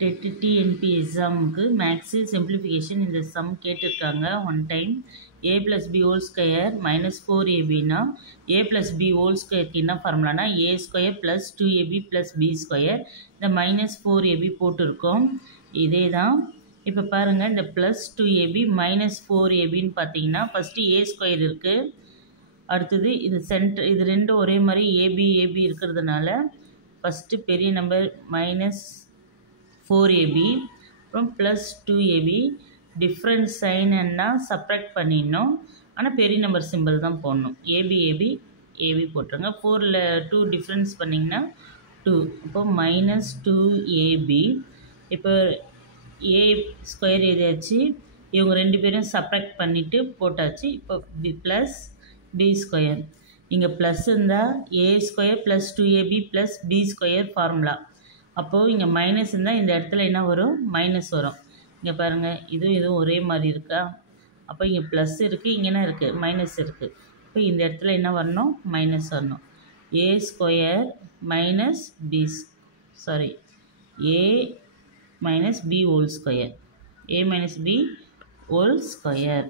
Dead TNP எக்ஸாமுக்கு maths simplification இந்த sum கேட்டிருக்காங்க one time. A plus B whole square minus 4ab A plus B whole ஸ்கொயருக்கு என்ன ஃபார்முலானா A square plus 2ab plus B square. இந்த minus 4ab போட்டிருக்கோம். இதே தான் இப்போ பாருங்கள், இந்த ப்ளஸ் 2ab மைனஸ் 4abன்னு பார்த்தீங்கன்னா ஃபஸ்ட்டு ஏ ஸ்கொயர் இருக்குது, அடுத்தது இது சென்டர், இது ரெண்டும் ஒரே மாதிரி ஏபி இருக்கிறதுனால ஃபஸ்ட்டு பெரிய நம்பர் மைனஸ் 4ab அப்புறம் ப்ளஸ் 2ab. டிஃப்ரெண்ட் சைன்னா சப்ராக்ட் பண்ணிடணும், ஆனால் பெரிய நம்பர் சிம்பிள் தான் போடணும். ஏபி போட்டுருங்க. 4ல் 2 டிஃப்ரென்ஸ் பண்ணிங்கன்னா 2, இப்போ மைனஸ் 2ab. இப்போ ஏ ஸ்கொயர் எழுதியாச்சு, இவங்க ரெண்டு பேரும் சப்ராக்ட் பண்ணிவிட்டு போட்டாச்சு. இப்போ ப்ளஸ் பி ஸ்கொயர். இங்கே ப்ளஸ் இருந்தால் A square plus 2ab plus B square formula. அப்போது இங்கே மைனஸ் இருந்தால் இந்த இடத்துல என்ன வரும், மைனஸ் வரும். இங்கே பாருங்கள், இதுவும் ஒரே மாதிரி இருக்கா. அப்போ இங்கே ப்ளஸ் இருக்குது, இங்கே என்ன இருக்குது, மைனஸ் இருக்குது. இப்போ இந்த இடத்துல என்ன வரணும், மைனஸ் வரணும். ஏ square minus B A minus B whole square, A minus B whole square.